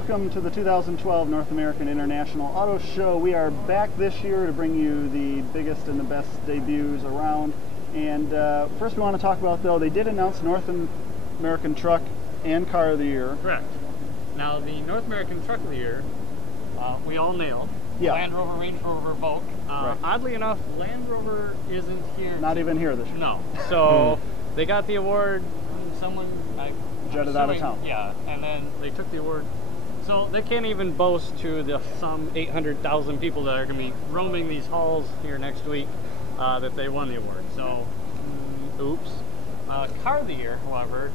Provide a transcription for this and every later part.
welcome to the 2012 North American International Auto Show. We are back this year to bring you the biggest and the best debuts around. And first we want to talk about, though, they did announce North American Truck and Car of the Year. Correct. Now, the North American Truck of the Year, we all nailed. Yeah. Land Rover, Range Rover, Volk. Right. Oddly enough, Land Rover isn't here. Not even here this year. No. So they got the award. Someone jetted out of town. Yeah, and then they took the award. So they can't even boast to the some 800,000 people that are going to be roaming these halls here next week that they won the award. So, oops. Car of the Year, however,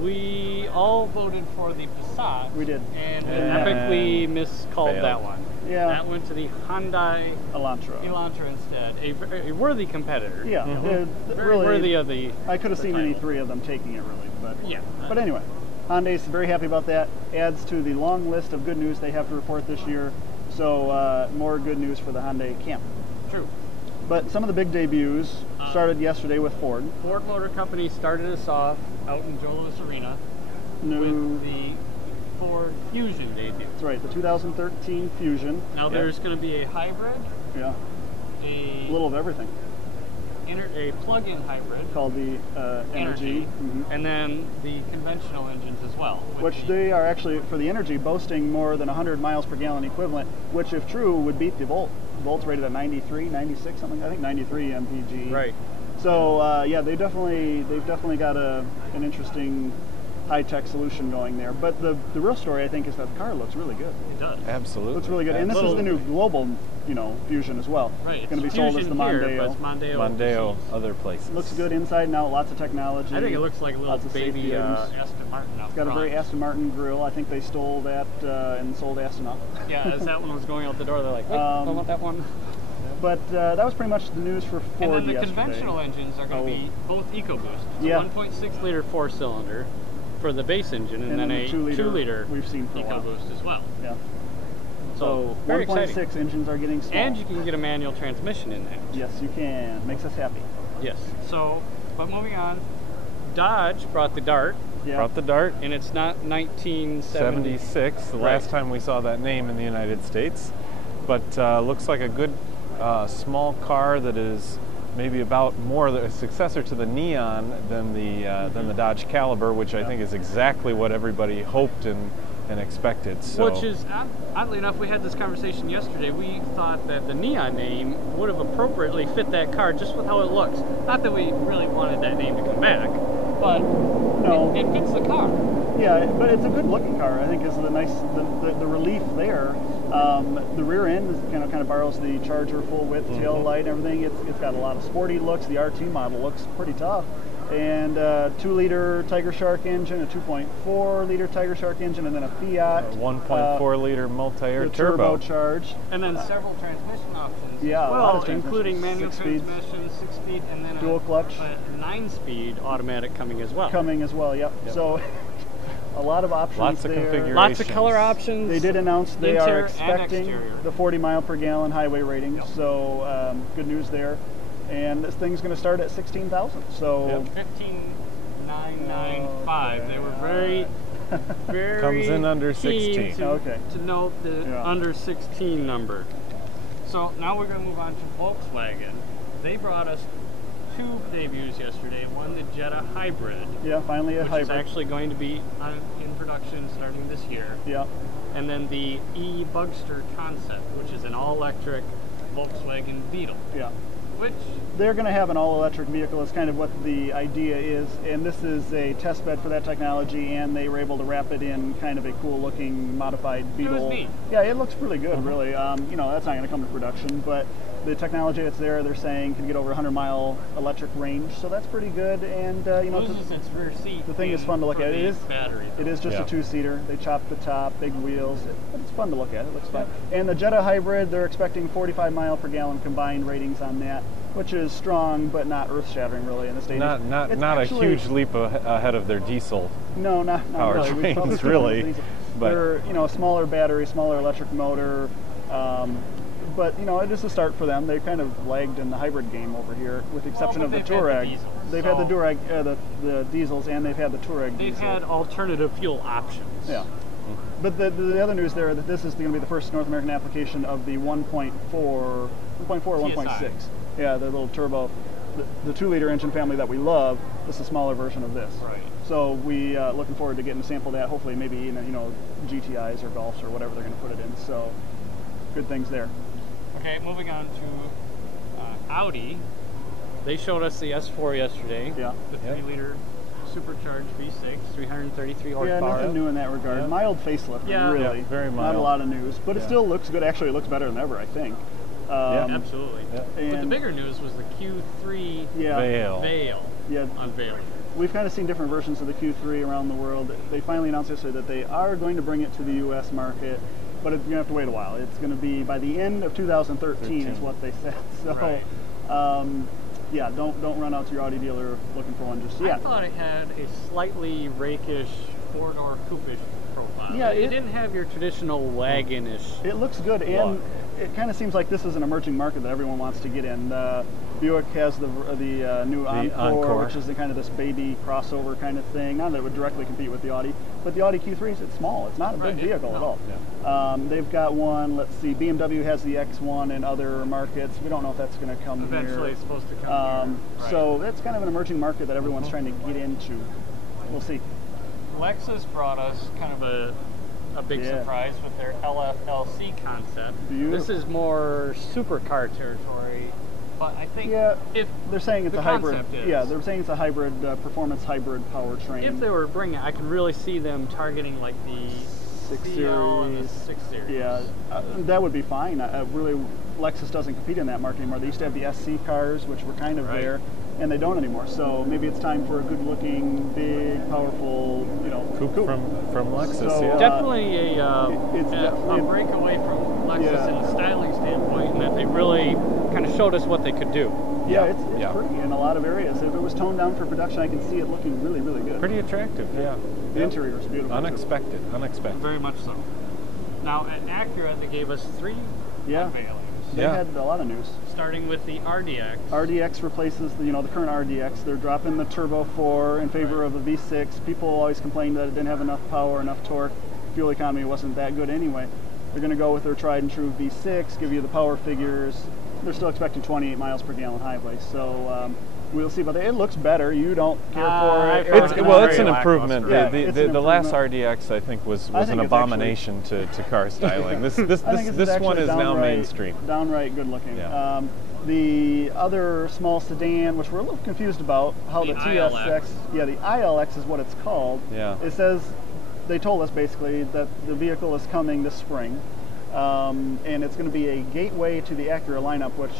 we all voted for the Passat. We did. And epically miscalled failed. that one. Yeah. That went to the Hyundai Elantra instead. A worthy competitor. Yeah. Very Really, worthy of the I could have seen title. any three of them taking it, really. But Yeah. But anyway, Hyundai's very happy about that. Adds to the long list of good news they have to report this year. So more good news for the Hyundai camp. True. But some of the big debuts started yesterday with Ford. Ford Motor Company started us off out in Joe Louis Arena with the Ford Fusion debut. That's right, the 2013 Fusion. Now there's going to be a hybrid, Yeah, a a little of everything. A plug-in hybrid Called the Energy. and then the conventional engines as well. Which they are actually, for the Energy, boasting more than 100 miles per gallon equivalent, which if true would beat the Volt. Volt's rated at 93, 96, something. I think 93 mpg. Right. So yeah, they've definitely got an interesting high-tech solution going there. But the real story, I think, is that the car looks really good. It does. Absolutely. Looks really good, and this is the new global, Fusion as well. Right. It's going to be sold as the Mondeo. Here, but it's Mondeo. Mondeo, other places. Looks good inside and out. Lots of technology. I think it looks like a little lots of baby safety items. Aston Martin up It's got front. a very Aston Martin grille. I think they stole that and sold Aston off. Yeah, as that one was going out the door, they're like, wait, I want that one. But that was pretty much the news for Ford And then the yesterday. conventional engines are going to be both EcoBoost. It's Yeah. a 1.6 liter four-cylinder for the base engine, and then the a 2 liter we've seen for a while. EcoBoost as well. Yeah. So very 1.6 exciting. engines are getting small. And you can get a manual transmission in that. Yes, you can. Makes us happy. Yes. So, but moving on, Dodge brought the Dart, Yeah. Brought the Dart. and it's not 1970. 76, the Right. last time we saw that name in the United States. But looks like a good small car that is maybe about more a successor to the Neon than the Dodge Caliber, which I think is exactly what everybody hoped and expected. So. Which is, oddly enough, we had this conversation yesterday. We thought that the Neon name would have appropriately fit that car just with how it looks. Not that we really wanted that name to come back, but No. it fits the car. Yeah, but it's a good looking car. I think is the nice the relief there. The rear end is kind of borrows the Charger full width tail light and everything. It's got a lot of sporty looks. The RT model looks pretty tough. And 2-liter Tiger Shark engine, a 2.4-liter Tiger Shark engine, and then a Fiat 1.4-liter multi-air turbo. turbocharged. And then several transmission options. Yeah, as a well, lot of transmissions. including manual 6 speeds. transmission, 6-speed, and then Dual clutch. a 9-speed automatic coming as well. Coming as well, yep. So a lot of options Lots of there. configurations. Lots of color options. They did announce they are Interior and expecting exterior. the 40 mile per gallon highway rating, so good news there. And this thing's going to start at 16,000. So 15,995. They were very, very Comes in under keen 16. to note the under 16 number. So now we're going to move on to Volkswagen. They brought us 2 debuts yesterday. One, the Jetta Hybrid. yeah, finally a which hybrid. is actually going to be in production starting this year. Yeah, And then the E-Bugster Concept, which is an all-electric Volkswagen Beetle. yeah. Which They're going to have an all-electric vehicle is kind of what the idea is, and this is a test bed for that technology, and they were able to wrap it in kind of a cool-looking modified Beetle. It was neat. Yeah, it looks really good, really. That's not going to come to production, but the technology that's there, they're saying, can get over 100-mile electric range, so that's pretty good. And loses its rear seat. the thing is fun to look at. It is just Yeah. a 2-seater. They chopped the top, big wheels, but it's fun to look at. It looks fun. And the Jetta Hybrid, they're expecting 45 mile per gallon combined ratings on that, which is strong but not earth-shattering really in the state. Not a huge leap ahead of their diesel. No, not really. We probably powertrains, still really. have diesel. But They're a smaller battery, smaller electric motor. But it is a start for them. They kind of lagged in the hybrid game over here, with the exception of the Touareg. They've had the Touareg, the diesels, and they've had the Touareg. They've had alternative fuel options. Yeah. But the other news there that this is going to be the first North American application of the 1.4 or 1.6. Yeah, the little turbo, the 2-liter engine family that we love. This is a smaller version of this. Right. So we looking forward to getting to sample that. Hopefully, maybe in GTIs or Golfs or whatever they're going to put it in. So good things there. Okay, moving on to Audi. They showed us the S4 yesterday. Yeah. The 3-liter supercharged V6, 333 Yeah, horsepower. nothing new in that regard. Yeah. Mild facelift, really. Yeah, very mild. Not a lot of news, but it Yeah. still looks good. Actually, it looks better than ever, I think. Absolutely. Yeah. But the And- bigger news was the Q3 Yeah. Veil Yeah. unveiling. We've kind of seen different versions of the Q3 around the world. They finally announced yesterday that they are going to bring it to the U.S. market, but you're going to have to wait a while. It's going to be by the end of 2013 is what they said. So, Right. yeah, don't run out to your Audi dealer looking for one just I yet. thought it had a slightly rakish, 4-door coupe-ish profile. Yeah, it it- didn't have your traditional wagonish. It looks good, and Look. it kind of seems like this is an emerging market that everyone wants to get in. Buick has the new Encore, which is the kind of this baby crossover kind of thing. Not that it would directly compete with the Audi, but the Audi Q3 it's small. It's not a big Right, vehicle at no. all. They've got one. Let's see, BMW has the X1 in other markets. We don't know if that's going to come Eventually here. it's supposed to come here. So that's kind of an emerging market that everyone's trying to get into. We'll see. Lexus brought us kind of a big Yeah. surprise with their LC concept. Beautiful. This is more supercar territory, but I think Yeah, if they're saying it's the a hybrid. concept is- Yeah, they're saying it's a hybrid, performance hybrid powertrain. if they were bringing it, I can really see them targeting like the 6 CL and the Series. 6 Series. Yeah, that would be fine. Really, Lexus doesn't compete in that market anymore. They used to have the SC cars, which were kind of Right. there, and they don't anymore. So maybe it's time for a good-looking, big, powerful, Coupe from Lexus, So, yeah. Definitely it's a definitely- breakaway from Lexus Yeah. in the styling standpoint, and that they really kind of showed us what they could do. Yeah, it's Yeah. pretty in a lot of areas. If it was toned down for production, I can see it looking really, really good. Pretty attractive, yeah. The interior is beautiful. too. Unexpected. Very much so. Now at Acura, they gave us 3 Yeah. unveilings, They Yeah. had a lot of news. starting with the RDX. RDX replaces the current RDX. They're dropping the Turbo 4 in favor of a V6. People always complained that it didn't have enough power, enough torque. Fuel economy wasn't that good anyway. They're going to go with their tried and true V6, give you the power figures. They're still expecting 28 miles per gallon highway, so we'll see. But it looks better. You don't care for it. It's- It's an Very improvement. lackluster. The, Yeah, it's the, an the last improvement. RDX, I think, was I an think it's abomination to car styling. This I think it's one actually is now downright- mainstream. Downright good looking. Yeah. The other small sedan, which we're a little confused about, how The the TSX, ILX. yeah, the ILX is what it's called. Yeah. It says, they told us basically that the vehicle is coming this spring, and it's going to be a gateway to the Acura lineup, which,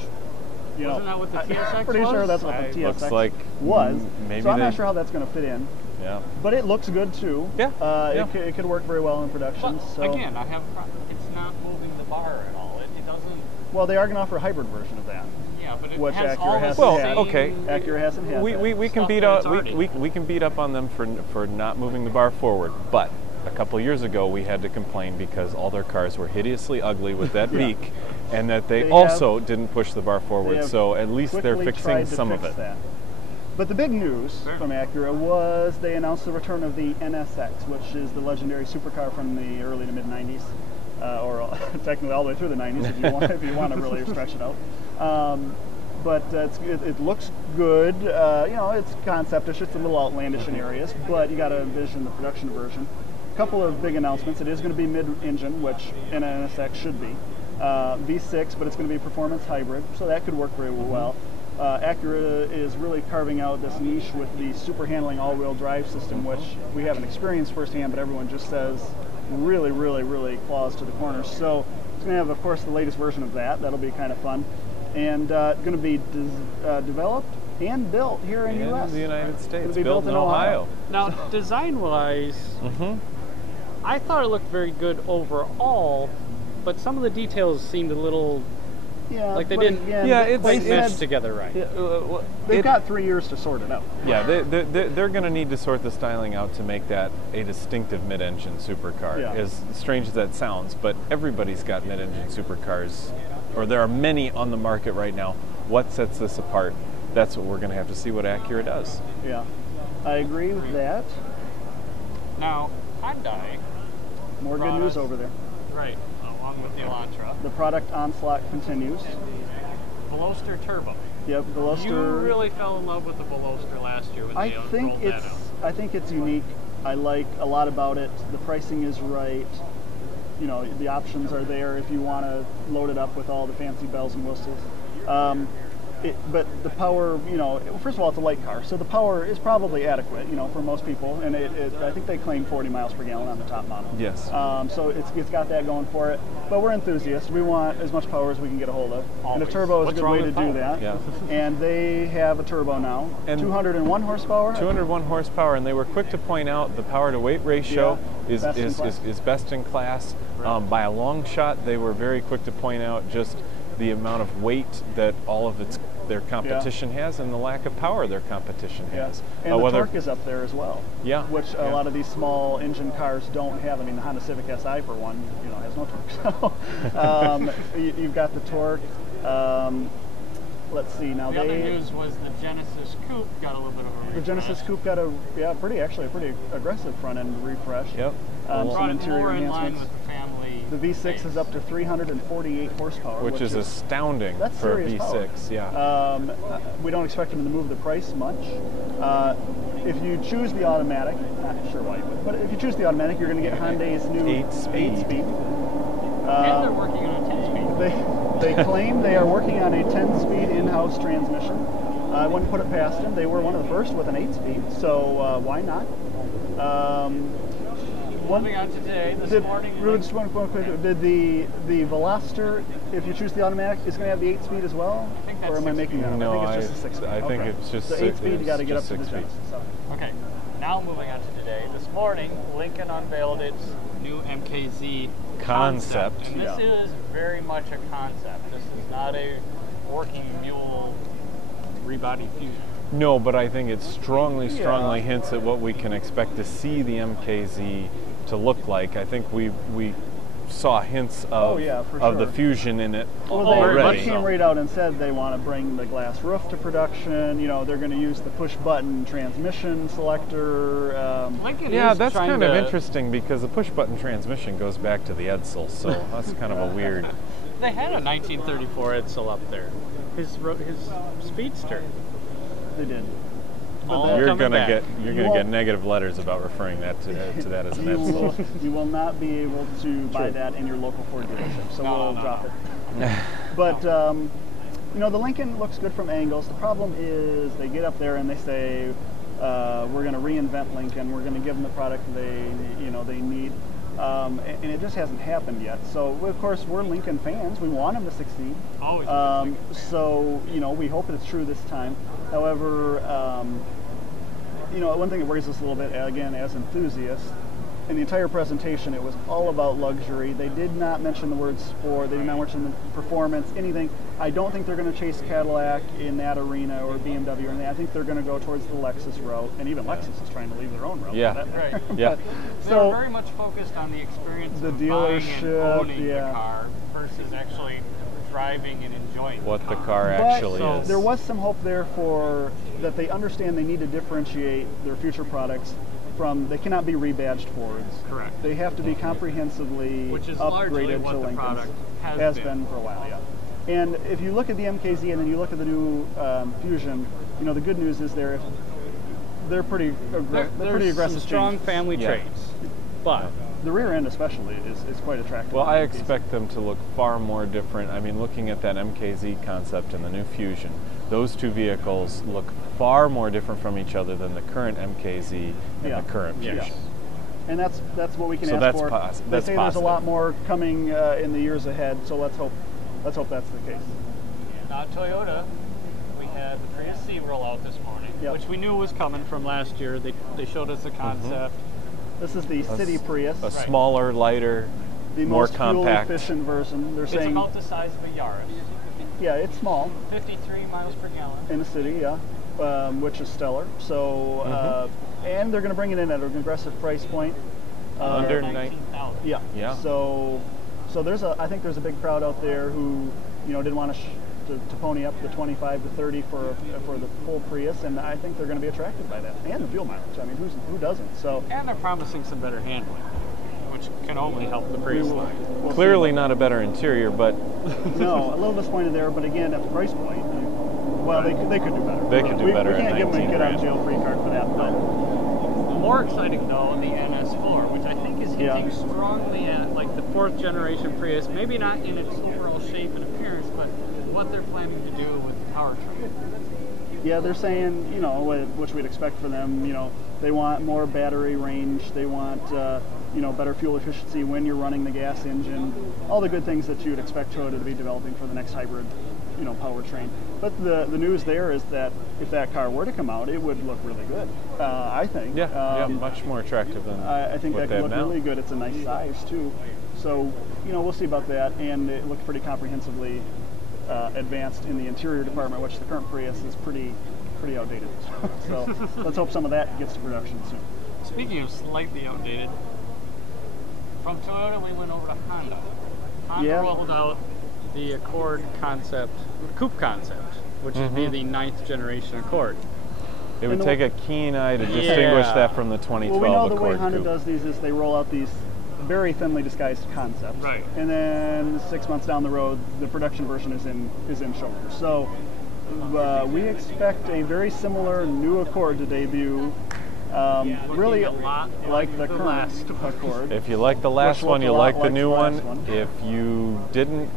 Wasn't that what the TSX I'm pretty was? sure that's what the TSX Looks like was. maybe so I'm not they- sure how that's going to fit in. Yeah. But it looks good too. Yeah, yeah. It could work very well in production. But so. again, it's not moving the bar at all. It doesn't. Well, they are going to offer a hybrid version of that. Yeah, but it Which has Acura all the has Well, same. okay. Acura hasn't had that. We can Stuff beat that up it's already we can beat up on them for not moving the bar forward, but a couple years ago we had to complain because all their cars were hideously ugly with that Yeah. beak, and that they They also didn't push the bar They forward. have So at least they're quickly fixing tried to some fix of it. that. But the big news from Acura was they announced the return of the NSX, which is the legendary supercar from the early to mid 90s, or technically all the way through the 90s if you want to really stretch it out. But it looks good. It's conceptish. It's a little outlandish in areas, but you got to envision the production version. A couple of big announcements. It is going to be mid-engine, which an NSX should be. V6, but it's going to be a performance hybrid, so that could work very well. Acura is really carving out this niche with the super handling all-wheel drive system, which we haven't experienced firsthand, but everyone just says really, really, really claws to the corners. So it's going to have, of course, the latest version of that. That'll be kind of fun. And going to be developed and built here in the U.S. the United States, It'll be built in Ohio. Now, design-wise, I thought it looked very good overall, but some of the details seemed a little Yeah, like they but didn't again, quite they mesh said together right. they've got 3 years to sort it out. Yeah, they're going to need to sort the styling out to make that a distinctive mid-engine supercar. Yeah. As strange as that sounds, but everybody's got mid-engine supercars, or there are many on the market right now. What sets this apart? That's what we're going to have to see what Acura does. Yeah, I agree with that. Now, Hyundai More good news over there. Right, along with the Elantra. The product onslaught continues. Veloster Turbo. Yep, Veloster. You really fell in love with the Veloster last year when they rolled that out. I think it's unique. I like a lot about it. The pricing is right. You know, the options are there if you want to load it up with all the fancy bells and whistles. But the power, you know, first of all, it's a light car, so the power is probably adequate, you know, for most people. And I think they claim 40 miles per gallon on the top model. Yes. So it's got that going for it. But we're enthusiasts. We want as much power as we can get a hold of. Always. And a turbo is What's a good wrong way to with do power? that. Yeah. And they have a turbo now. And 201 horsepower. 201 horsepower, and they were quick to point out the power-to-weight ratio is best in class. Right. By a long shot, they were very quick to point out just the amount of weight that all of their competition has and the lack of power their competition has. And the torque is up there as well. Yeah. Which a lot of these small engine cars don't have. I mean, the Honda Civic Si, for one, you know, has no torque. So you've got the torque. Let's see now. The other news was the Genesis Coupe got a little bit of a refresh. The Genesis Coupe got a pretty aggressive front end refresh. Yep. Some interior more in line enhancements. with the family. The V6 is up to 348 horsepower, which is astounding for a V6. Power. Yeah. We don't expect them to move the price much. If you choose the automatic, not sure why you would, but if you choose the automatic, you're going to get Hyundai's new 8-speed. And they're working on a 10-speed. They claim they are working on a 10-speed in-house transmission. I wouldn't put it past them. They were one of the first with an 8-speed, so why not? Moving on to today, this morning. Just one quick. Did the Veloster, if you choose the automatic, is going to have the 8-speed as well? I think that's or am I making that up? No, I think it's just a 6-speed. I think it's just the 8-speed. You got to get up to the 6 Genesis. So. Okay, now moving on to today. This morning, Lincoln unveiled its new MKZ concept. And this is very much a concept. This is not a working mule rebody Fusion. No, but I think it strongly hints at what we can expect to see the MKZ to look like. I think we saw hints of the Fusion in it already. They came right out and said they want to bring the glass roof to production. You know, they're going to use the push-button transmission selector. That's kind of interesting because the push-button transmission goes back to the Edsel, so that's kind of a weird. They had a 1934 Edsel up there. His Speedster. They did. You're gonna get negative letters about referring that to that as an Edsel. You will not be able to buy that in your local Ford dealership, so we'll drop it. But you know, the Lincoln looks good from angles. The problem is they get up there and they say we're going to reinvent Lincoln. We're going to give them the product they need, and it just hasn't happened yet. So of course we're Lincoln fans. We want them to succeed. Always. So you know, we hope it's true this time. However, you know, one thing that worries us a little bit, again, as enthusiasts, in the entire presentation, it was all about luxury. They did not mention the word sport. They did not mention the performance, anything. I don't think they're going to chase Cadillac in that arena or BMW or anything. I think they're going to go towards the Lexus route, and even Lexus is trying to leave their own route. Yeah, right. Yeah. So they're very much focused on the experience of buying and owning the car versus actually driving and enjoying what the car. car actually is. There was some hope there for that they understand they need to differentiate their future products from, they cannot be rebadged Fords. Correct. They have to be comprehensively Which is largely upgraded what to the Lincolns. product has been for a while, yeah. And if you look at the MKZ and then you look at the new Fusion, you know, the good news is they're pretty aggressive. Some strong family traits, but the rear end especially is quite attractive. Well, I expect them to look far more different. I mean, looking at that MKZ concept and the new Fusion, those two vehicles look far more different from each other than the current MKZ and the current Fusion. Yes. And that's what we can So ask that's for. They say there's a lot more coming in the years ahead, so let's hope that's the case. Not Toyota. We had the Prius C roll out this morning, which we knew was coming from last year. They showed us the concept. This is the City Prius. A smaller, lighter, the more most compact. fuel-efficient version. They're It's saying about the size of a Yaris. Yeah, it's small. 53 miles per gallon. In the city, which is stellar. So, and they're going to bring it in at an aggressive price point. Under 19,000. Yeah. So I think there's a big crowd out there who, you know, didn't want to pony up the 25 to 30 for the full Prius, and I think they're going to be attracted by that, and the fuel mileage. I mean, who doesn't? So. And they're promising some better handling, which which can only help the Prius line. We'll Clearly not a better interior, but no, a little disappointed there. But again, at the price point, well, they could do better. they could do better We at can't give them a 19 get out of grand. jail free card for that. But More exciting though, the NS4, which I think is hinting strongly at like the 4th generation Prius, maybe not in its overall shape and appearance, but what they're planning to do with the powertrain. yeah, they're saying, you know, which we'd expect for them. You know, they want more battery range. They want, you know, better fuel efficiency when you're running the gas engine. All the good things that you would expect Toyota to be developing for the next hybrid, you know, powertrain. But the news there is that if that car were to come out, it would look really good. I think. Yeah, much more attractive than I think what that they could have look now. really good. It's a nice size too. So, you know, we'll see about that. And it looks pretty comprehensively advanced in the interior department, which the current Prius is pretty outdated. So let's hope some of that gets to production soon. Speaking of slightly outdated, from Toyota we went over to Honda. Honda rolled out the Accord concept, coupe concept, which would be the 9th generation Accord. It would take a keen eye to distinguish that from the 2012 Well, we know the Accord way Honda coupe. does these is they roll out these very thinly disguised concepts, Right. and then 6 months down the road, the production version is in showrooms. So we expect a very similar new Accord to debut. Really a lot like the the current last one. Accord. If you like the last Which one, looked you a lot like the like new the one. last one. If you didn't,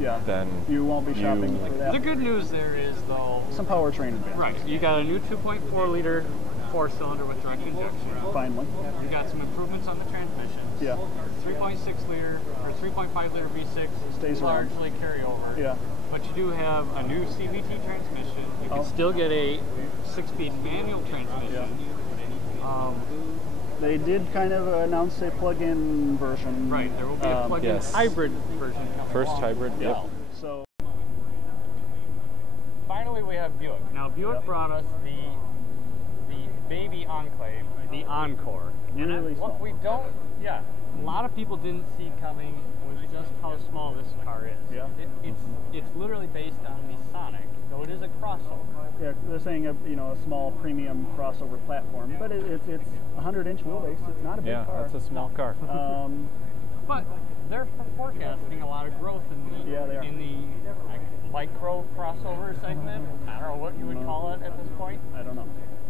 Yeah, then you won't be shopping for that. The good news there is though, Some powertrain advantage. right, you got a new 2.4 liter 4-cylinder with direct injection. Finally. You got some improvements on the transmissions. Yeah. 3.6 liter or 3.5 liter V6 Stays around. largely carry over. Yeah. But you do have a new CVT transmission. You can still get a 6-speed manual transmission. They did kind of announce a plug-in version. Right, there will be a plug-in hybrid version coming First along. hybrid, Yeah. yep. So Finally, we have Buick. Now, Buick brought us the baby enclave, the Encore. Really what small. we don't, a lot of people didn't see coming was just how small this car is. Yeah. It's literally based on the Sonic, though it is a crossover. yeah, they're saying a small premium crossover platform, but it's 100-inch wheelbase. It's not a big Yeah, car. that's a small car. But they're forecasting a lot of growth in the Yeah, they are. in the micro crossover segment. I don't know what you would call it at this point. I don't know.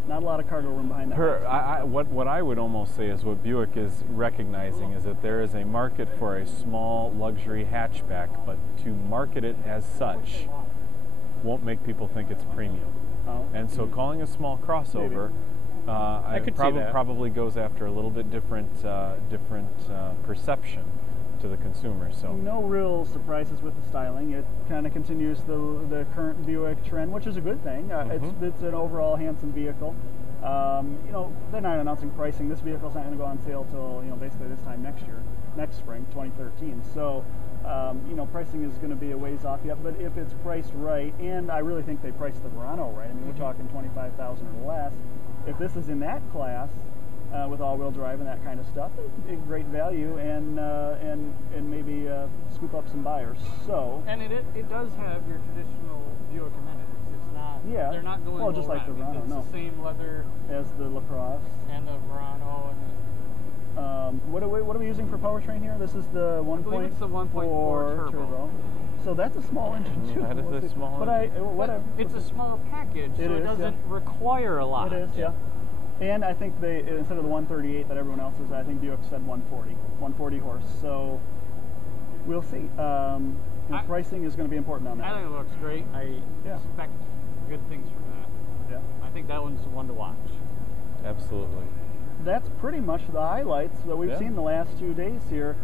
Not a lot of cargo room behind that. What I would almost say is what Buick is recognizing is that there is a market for a small luxury hatchback, but to market it as such won't make people think it's premium. Oh. And so calling a small crossover probably goes after a little bit different perception to the consumer. So No real surprises with the styling. It kind of continues the current Buick trend, which is a good thing. It's an overall handsome vehicle. They're not announcing pricing. This vehicle's not going to go on sale till basically this time next spring, 2013. So pricing is going to be a ways off yet. But if it's priced right, and I really think they priced the Verano right. I mean, we're talking $25,000 or less. If this is in that class, with all-wheel drive and that kind of stuff, it's great value, and maybe scoop up some buyers. So And it does have your traditional Buick amenities. It's not. Yeah. They're not going Well, just like the Verano, It's no. the same leather as the LaCrosse. and the Verano. What are we using for powertrain here? This is the 1.4 believe it's the 1.4 turbo. So that's a small engine too. That is We'll a see. small But engine. It's a small package, so It it is, doesn't require a lot. It is, yeah. And I think they, instead of the 138 that everyone else is, I think Buick said 140 horse. So we'll see. Pricing is going to be important on that. I think it looks great. I expect good things from that. Yeah. I think that one's the one to watch. absolutely. That's pretty much the highlights that we've seen the last 2 days here.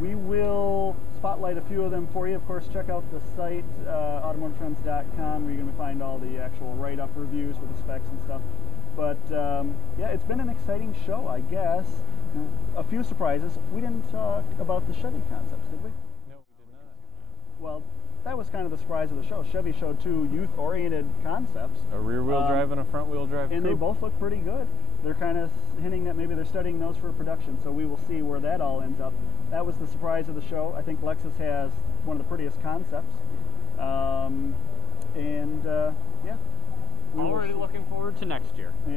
We will spotlight a few of them for you. Of course, check out the site, automotivetrends.com, where you're going to find all the actual write-up reviews with the specs and stuff. But it's been an exciting show, I guess. A few surprises. We didn't talk about the Chevy concepts, did we? No, we did not. Well, that was kind of the surprise of the show. Chevy showed 2 youth-oriented concepts. A rear-wheel drive and a front-wheel drive And coupe. they both look pretty good. They're kind of hinting that maybe they're studying those for production, so we will see where that all ends up. That was the surprise of the show. I think Lexus has one of the prettiest concepts. Already looking forward to next year. Yeah.